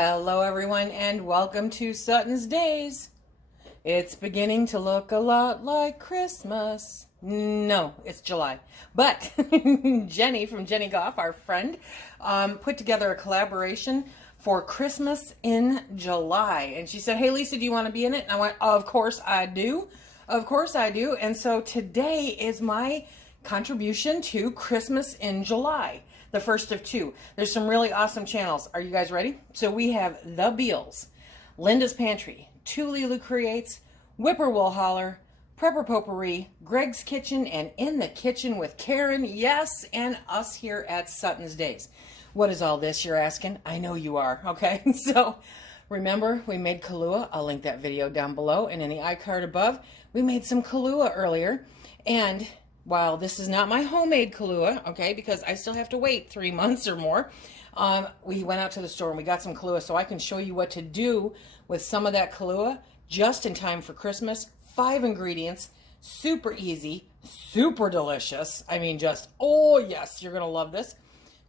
Hello everyone and welcome to SuttonsDaze. It's beginning to look a lot like Christmas. No, it's July. But Jenny from Jenny Goff, our friend, put together a collaboration for Christmas in July. And she said, hey Lisa, do you want to be in it? And I went, of course I do. Of course I do. And so today is my contribution to Christmas in July. The first of two. There's some really awesome channels. Are you guys ready? So we have The Beals, Linda's Pantry, Tululu Creates, Whippoorwill Holler, Prepper Potpourri, Greg's Kitchen, and In the Kitchen with Karen, yes, and us here at SuttonsDaze. What is all this, you're asking? I know you are, okay? So remember, we made Kahlua. I'll link that video down below and in the iCard above. We made some Kahlua earlier, and while this is not my homemade Kahlua, okay, because I still have to wait 3 months or more, we went out to the store and we got some Kahlua so I can show you what to do with some of that Kahlua just in time for Christmas. 5 ingredients, super easy, super delicious. I mean, just, oh yes, you're going to love this.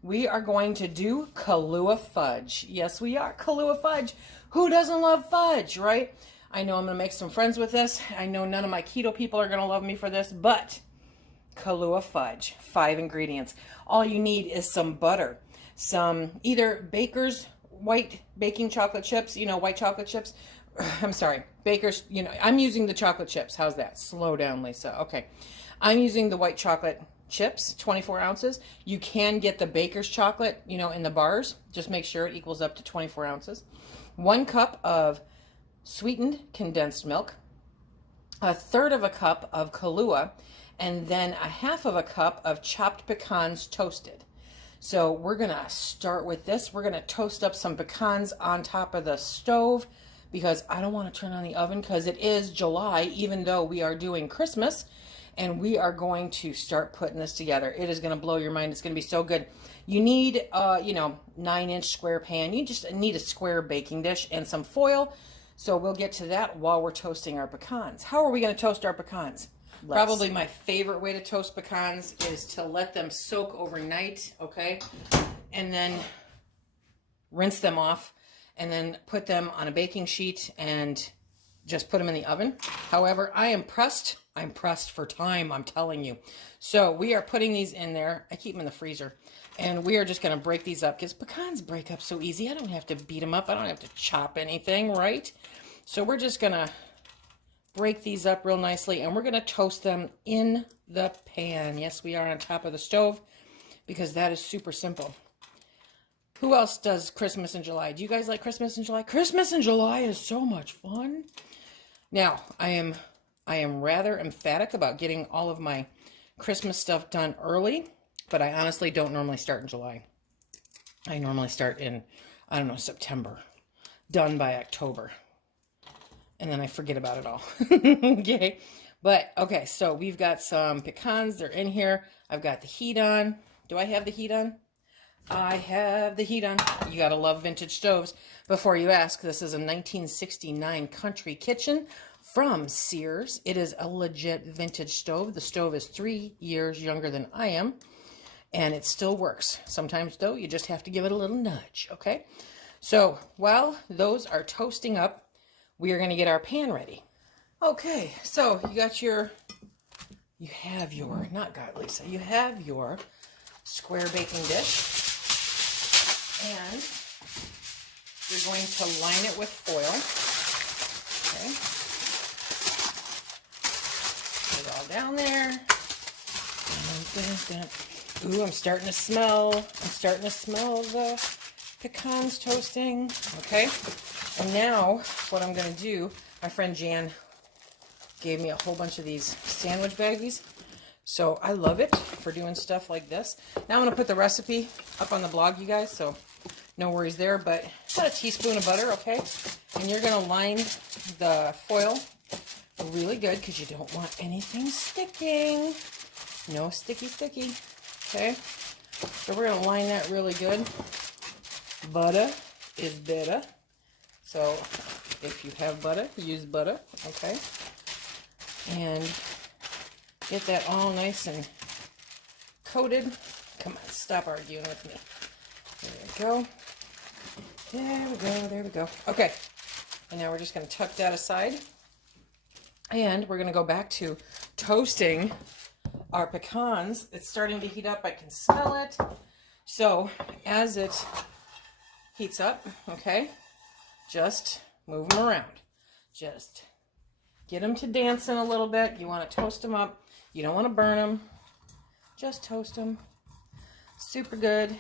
We are going to do Kahlua Fudge. Yes, we are. Kahlua Fudge. Who doesn't love fudge, right? I know I'm going to make some friends with this. I know none of my keto people are going to love me for this, but Kahlua Fudge, 5 ingredients. All you need is some butter, some either Baker's white baking chocolate chips, you know, white chocolate chips. I'm sorry, Baker's, you know, I'm using the chocolate chips. How's that? Slow down, Lisa. Okay. I'm using the white chocolate chips, 24 ounces. You can get the Baker's chocolate, you know, in the bars. Just make sure it equals up to 24 ounces. 1 cup of sweetened condensed milk, 1/3 of a cup of Kahlua, and then 1/2 of a cup of chopped pecans toasted. So we're going to start with this. We're going to toast up some pecans on top of the stove because I don't want to turn on the oven because it is July, even though we are doing Christmas, and we are going to start putting this together. It is going to blow your mind. It's going to be so good. You need, 9-inch square pan. You just need a square baking dish and some foil. So we'll get to that while we're toasting our pecans. How are we going to toast our pecans? Probably my favorite way to toast pecans is to let them soak overnight, okay? And then rinse them off and then put them on a baking sheet and just put them in the oven. However, I'm pressed for time, I'm telling you. So we are putting these in there. I keep them in the freezer. And we are just going to break these up because pecans break up so easy. I don't have to beat them up. I don't have to chop anything, right? So we're just going to break these up real nicely, and we're going to toast them in the pan. Yes, we are on top of the stove because that is super simple. Who else does Christmas in July? Do you guys like Christmas in July? Christmas in July is so much fun. Now, I am rather emphatic about getting all of my Christmas stuff done early, but I honestly don't normally start in July. I normally start in, I don't know, September, done by October. And then I forget about it all. Okay. But, okay, so we've got some pecans. They're in here. I've got the heat on. Do I have the heat on? I have the heat on. You got to love vintage stoves. Before you ask, this is a 1969 country kitchen from Sears. It is a legit vintage stove. The stove is 3 years younger than I am, and it still works. Sometimes, though, you just have to give it a little nudge, okay? So while those are toasting up, we are going to get our pan ready. Okay, so you have your square baking dish, and you're going to line it with foil. Okay. Put it all down there. Ooh, I'm starting to smell the pecans toasting. Okay. And now, what I'm going to do, my friend Jan gave me a whole bunch of these sandwich baggies. So I love it for doing stuff like this. Now I'm going to put the recipe up on the blog, you guys, so no worries there. But about a teaspoon of butter, okay? And you're going to line the foil really good because you don't want anything sticking. No sticky, okay? So we're going to line that really good. Butter is better. So if you have butter, use butter, okay? And get that all nice and coated. Come on, stop arguing with me. There we go. There we go, there we go. Okay, and now we're just going to tuck that aside. And we're going to go back to toasting our pecans. It's starting to heat up. I can smell it. So as it heats up, okay, just move them around. Just get them to dancing a little bit. You want to toast them up. You don't want to burn them. Just toast them. Super good.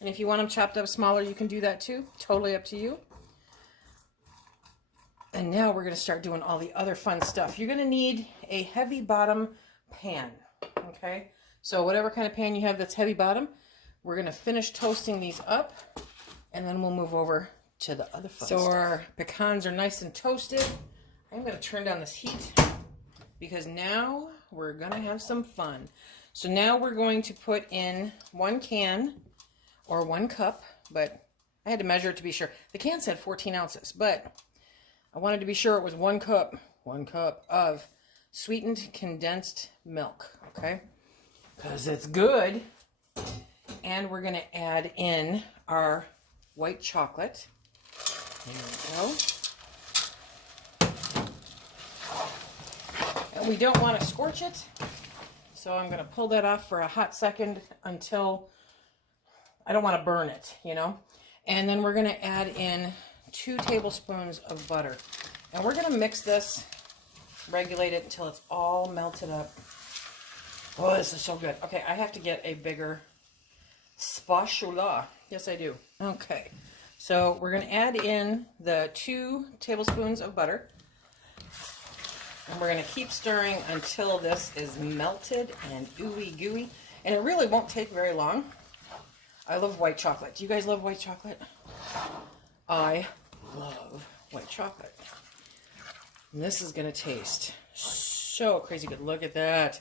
And if you want them chopped up smaller, you can do that too. Totally up to you. And now we're going to start doing all the other fun stuff. You're going to need a heavy bottom pan. Okay? So whatever kind of pan you have that's heavy bottom, we're going to finish toasting these up. And then we'll move over to the other fun stuff. So our pecans are nice and toasted. I'm going to turn down this heat because now we're going to have some fun. So now we're going to put in 1 can or 1 cup, but I had to measure it to be sure. The can said 14 ounces, but I wanted to be sure it was 1 cup of sweetened condensed milk, okay? Because it's good. And we're going to add in our white chocolate. There we go. And we don't want to scorch it, so I'm going to pull that off for a hot second until I don't want to burn it, you know? And then we're going to add in 2 tablespoons of butter. And we're going to mix this, regulate it until it's all melted up. Oh, this is so good. Okay, I have to get a bigger spatula. Yes, I do. Okay, so we're going to add in the 2 tablespoons of butter. And we're going to keep stirring until this is melted and ooey gooey. And it really won't take very long. I love white chocolate. Do you guys love white chocolate? I love white chocolate. And this is going to taste so crazy good. Look at that.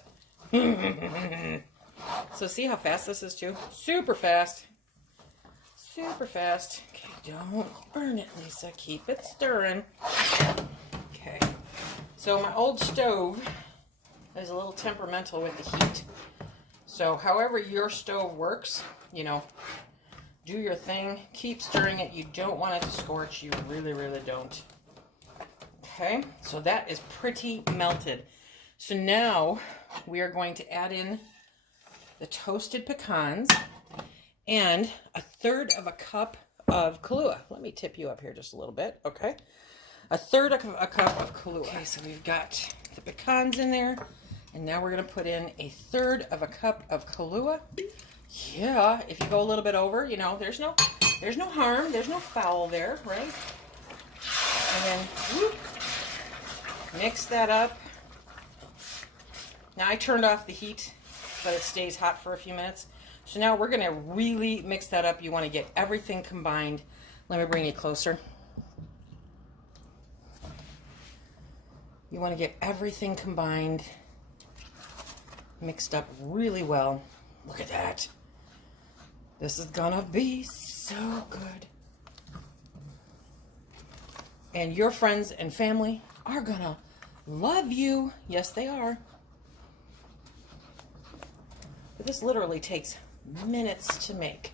So see how fast this is too? Super fast. Super fast. Okay, don't burn it, Lisa. Keep it stirring. Okay. So my old stove is a little temperamental with the heat. So however your stove works, you know, do your thing. Keep stirring it. You don't want it to scorch. You really, really don't. Okay, so that is pretty melted. So now we are going to add in the toasted pecans and 1/3 cup of Kahlua. Let me tip you up here just a little bit, okay? 1/3 cup of Kahlua. Okay, so we've got the pecans in there, and now we're going to put in 1/3 cup of Kahlua. Yeah, if you go a little bit over, you know, there's no harm, there's no foul there, right? And then whoop, mix that up. Now I turned off the heat, but it stays hot for a few minutes. So now we're going to really mix that up. You want to get everything combined. Let me bring you closer. You want to get everything combined, mixed up really well. Look at that. This is gonna be so good. And your friends and family are gonna love you. Yes, they are. But this literally takes minutes to make.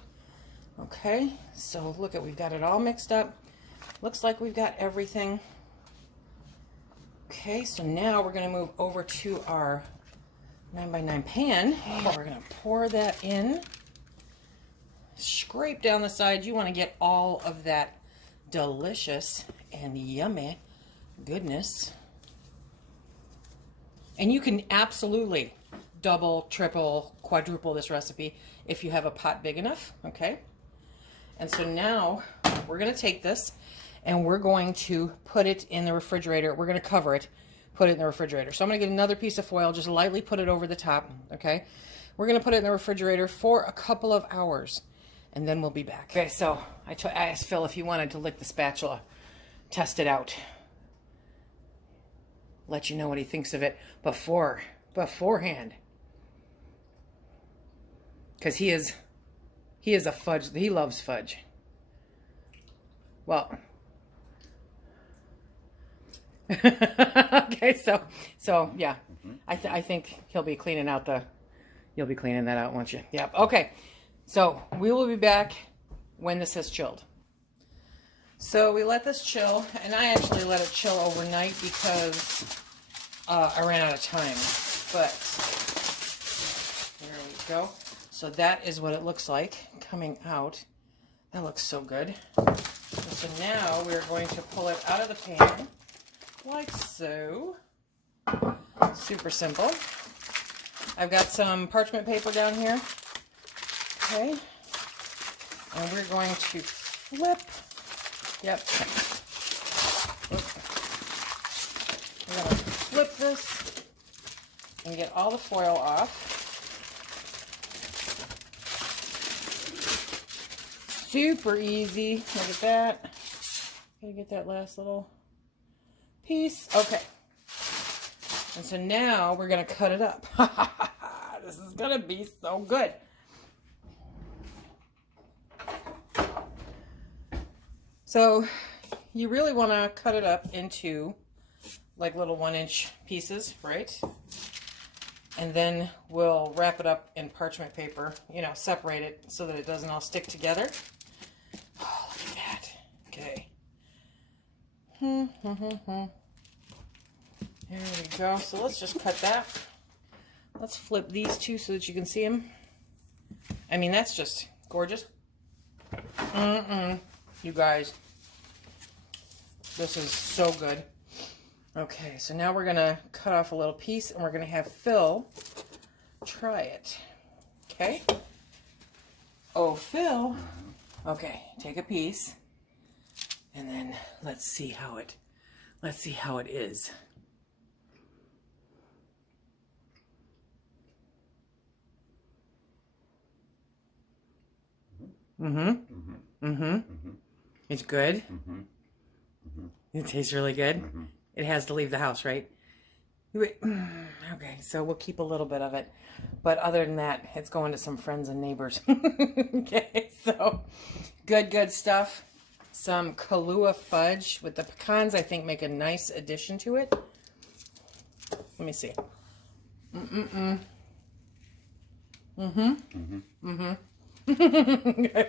Okay, so look at, we've got it all mixed up. Looks like we've got everything. Okay, so now we're gonna move over to our 9x9 pan. And we're gonna pour that in. Scrape down the sides. You want to get all of that delicious and yummy goodness. And you can absolutely double, triple, quadruple this recipe if you have a pot big enough, okay? And so now we're going to take this and we're going to put it in the refrigerator. We're going to cover it, put it in the refrigerator. So I'm going to get another piece of foil, just lightly put it over the top, okay? We're going to put it in the refrigerator for a couple of hours. And then we'll be back. Okay, so I asked Phil if he wanted to lick the spatula, test it out, let you know what he thinks of it beforehand. Because he is a fudge, he loves fudge. Well, okay, so yeah, I think he'll be cleaning out you'll be cleaning that out, won't you? Yep, okay. So we will be back when this has chilled. So we let this chill, and I actually let it chill overnight because I ran out of time. But there we go. So that is what it looks like coming out. That looks so good. So now we're going to pull it out of the pan like so. Super simple. I've got some parchment paper down here. Okay. And we're going to flip. Yep. We're going to flip this and get all the foil off. Super easy. Look at that. Gotta get that last little piece. Okay. And so now we're going to cut it up. This is going to be so good. So you really want to cut it up into like little 1-inch pieces, right? And then we'll wrap it up in parchment paper, you know, separate it so that it doesn't all stick together. Oh, look at that. Okay. There we go. So let's just cut that. Let's flip these two so that you can see them. I mean, that's just gorgeous. You guys. This is so good. Okay, so now we're going to cut off a little piece and we're going to have Phil try it. Okay? Oh, Phil. Okay, take a piece. And then let's see how it is. It's good. It tastes really good. It has to leave the house, right? Okay, so we'll keep a little bit of it. But other than that, it's going to some friends and neighbors. Okay, so good stuff. Some Kahlua Fudge with the pecans, I think, make a nice addition to it. Let me see.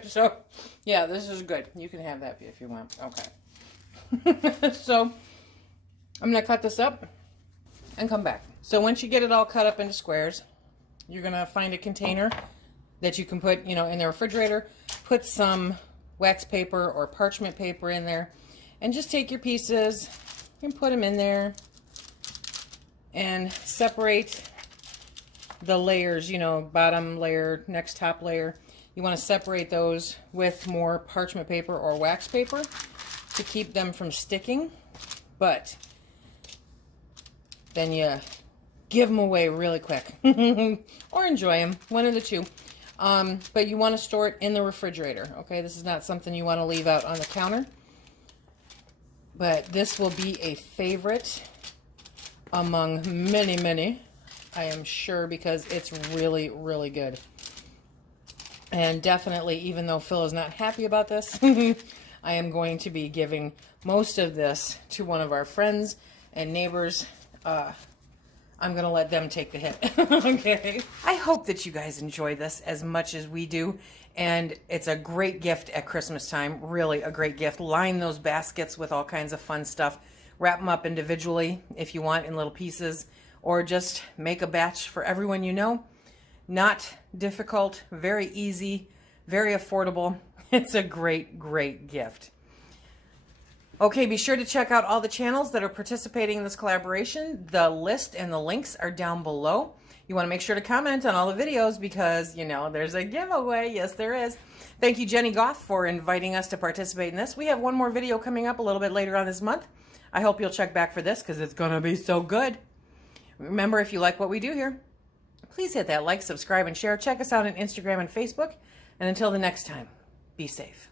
So, yeah, this is good. You can have that if you want. Okay. So, I'm going to cut this up and come back. So, once you get it all cut up into squares, you're going to find a container that you can put, you know, in the refrigerator. Put some wax paper or parchment paper in there. And just take your pieces and put them in there. And separate the layers, you know, bottom layer, next top layer. You want to separate those with more parchment paper or wax paper to keep them from sticking. But then you give them away really quick or enjoy them, one of the two. But you want to store it in the refrigerator. Okay, this is not something you want to leave out on the counter. But this will be a favorite among many, I am sure, because it's really good. And definitely, even though Phil is not happy about this, I am going to be giving most of this to one of our friends and neighbors. I'm going to let them take the hit. Okay. I hope that you guys enjoy this as much as we do. And it's a great gift at Christmas time. Really a great gift. Line those baskets with all kinds of fun stuff. Wrap them up individually if you want in little pieces. Or just make a batch for everyone you know. Not difficult, very easy, very affordable. It's a great gift. Okay, be sure to check out all the channels that are participating in this collaboration. The list and the links are down below. You want to make sure to comment on all the videos because, you know, there's a giveaway. Yes, there is. Thank you, Jenny Goff, for inviting us to participate in this. We have one more video coming up a little bit later on this month. I hope you'll check back for this because it's going to be so good. Remember, if you like what we do here, please hit that like, subscribe, and share. Check us out on Instagram and Facebook. And until the next time, be safe.